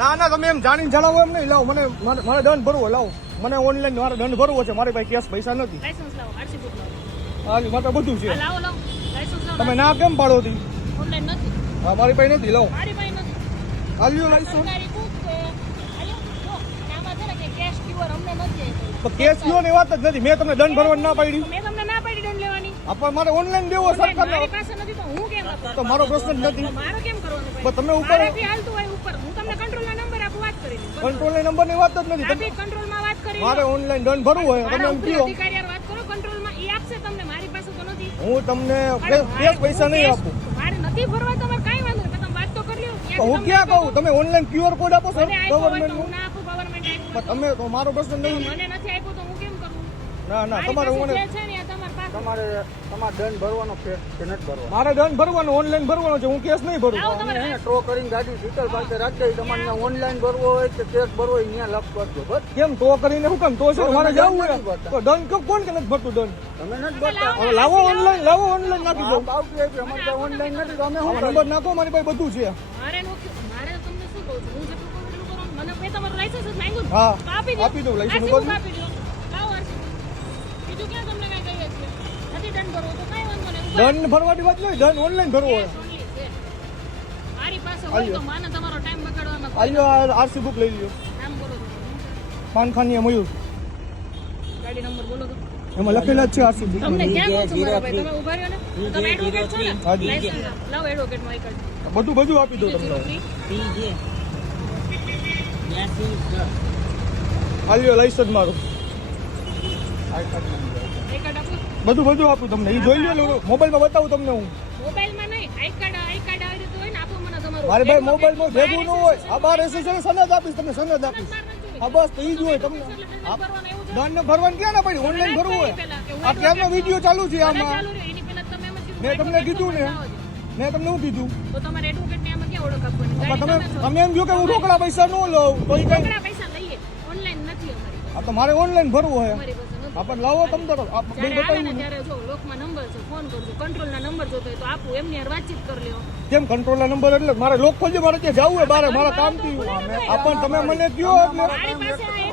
ના ના તમે એમ જાણીને જણાવો એમ નહીં. લાવો મને મારે દંડ ભરવો. લાવો મને ઓનલાઈન મારે દંડ ભરવો છે. મારી પાસે કેશ પૈસા નથી. લાયસન્સ લાવો, આરસી બુક લાવો. હા માટે બધું છે. હા, લાવો લાવો લાયસન્સ લાવો. તમે ના કેમ પાડો હતી? ઓનલાઈન નથી. હા મારી પાસે નથી. લાવો મારી પાસે નથી. આલ્યો લાયસન્સ. સરકારી બુક છે. આલ્યો જો આમાં છે ને કે કેશ ક્યુઆર અમને નથી આપ્યો. તો કેશ કયો ની વાત જ નથી. મેં તમને દંડ ભરવાની ના પાડી. મેં તમને ના પાડી દંડ લેવાની. આપણ મારે ઓનલાઈન દેવો સરકાર. મારી પાસે નથી તો હું કેમ આપું? તો મારો પ્રશ્ન જ નથી. મારો કેમ કરવાનું? પણ તમે ઉપર મારાથી હાલતું હોય ઉપર. હું તમને કંટ્રોલના નંબર આપું, વાત કરી લઉં. કંટ્રોલ નંબર ની વાત જ નથી. આપી કંટ્રોલમાં વાત કરી મારે ઓનલાઈન દંડ ભરવું હોય તમે મારા એમ ઉપરી કહો. અધિકારી હારે વાત કરો. કંટ્રોલમાં ઈ આપશે તમને. મારી પાસે તો નથી. હું તમને કેશ પૈસા નહીં આપું. મારે નથી ભરવા તમારે કાંઈ વાંધો નહીં. તમે વાત તો કરી લ્યો. તો હું ક્યાં કહું? તમે ઓનલાઈન ક્યુઆર કોડ આપો છો મને આપ્યો હોય તો ગવર્મેન્ટ હું ના આપું. ગવર્મેન્ટ આપ્યું તમે તો મારો પ્રશ્ન નહીં. મને નથી આપ્યું તો હું કેમ કરું? ના ના મારી તમારે પાસે મને જે છે ને એ તમારી પાસે. તમારે દંડ ભરવાનો છે કે નથી ભરવાનો? મારે દંડ ભરવાનો ઓનલાઈન ભરવાનો છે. હું કેશ નહીં ભરું. લાવો તમારે એને ટ્રો કરીને ગાડી શીતલ પાસે રાખી દઈ. તમારે ઓનલાઈન ભરવો હોય કે કેશ ભરવો હોય ત્યાં લખ કરજો. બસ કેમ તો કરીને શું કામ? તો છે તો મારે તમે જવું દંડ હોય નથી ભરતા. તો દંડ કોણ કે નથી ભરતું દંડ? તમે નથી ભરતા. હવે લાવો ઓનલાઈન નાખી દઉં. આવતી હોય કે અમારે પાસે ઓનલાઈન નથી તો અમે શું આમાં કરીએ? નંબર નાખો મારી પાસે બધું છે. મારે મારે તમને શું કહું છું? હું જેટલું કહું એટલું કરો. મને મેં તમારું લાયસન્સ જ માંગ્યું ને. હા તો આપી આપી દઉં લાઈસન્સ આરસી ઉપર. બુક આપી દો. લાવો આરસી બુક. બીજું ક્યાં તમને કાંઈ કહીએ છીએ? નથી દંડ ભરવો તો કાંઈ વાંધો નહીં. દંડ ભરવાની વાત નહીં. દંડ ઓનલાઈન ભરવો હોય. Cash only છે. મારી પાસે હોય તો માને તમારો ટાઈમ બગાડવામાં કોઈ આલ્યો આરસી બુક લઈ લ્યો. નામ બોલો તો. પાનખાનીયા મયુર ગાડી નંબર બોલો તો. એમાં લખેલા જ છે આરસી બુક. તમને ક્યાં કહું છું મારા ભાઈ? તમે ઉભા રહ્યો ને? તમે એડવોકેટ છો ને? હાજી. લાયસન્સ લાવો એડવોકેટનું આઈ કાર્ડ. બધું આપી દઉં તમને. 03. આલ્યો લાયસન્સ મારું. આઈ કાર્ડ આપો. બધું આપું તમને. એ જોઈ લો. મોબાઈલમાં બતાવું તમને હું. મોબાઈલમાં નહીં, આઈ કાર્ડ આવી રીતે હોય ને આપો મને તમારું. મારે ભાઈ મોબાઈલમાં ભેગું ન હોય. આ બાર એસોસિએશન સનદ આપીશ તમને. સનદ આપીશ. હા બસ તો ઈ જ હોય તમને. દંડ ભરવાનું ક્યાં ના પડી? ઓનલાઈન ભરવું હોય. આ ક્યારનો વિડીયો ચાલુ છે આમાં. મેં તમને કીધું ને. મેં તમને શું કીધું? તો તમારે એડવોકેટને આમાં ક્યાં ઓળખ આપવાની? પણ ગાડી તમે તમે તમે એમ કહો કે હું રોકડા પૈસા ન લઉં તો ઈ કઈ. રોકડા પૈસા લઈએ. ઓનલાઈન નથી અમારી પાસે. આ તો મારે ઓનલાઈન ભરવું હોય. અમારી પાસે નથી. આપણે લાવો તમે તો આ બે જ્યારે આવે ને બતાવ્યું ને. ત્યારે જો લોકમાં નંબર છે, ફોન કરજો. કંટ્રોલના નંબર જોતો હોય તો આપું. એમની હારે વાતચીત કરી લ્યો. કેમ કંટ્રોલના નંબર એટલે મારે લોક ખોલજો. મારે ત્યાં જવું હોય બારે મારા કામથી. આ પણ તમે મને કયો એટલે મારી પાસે આ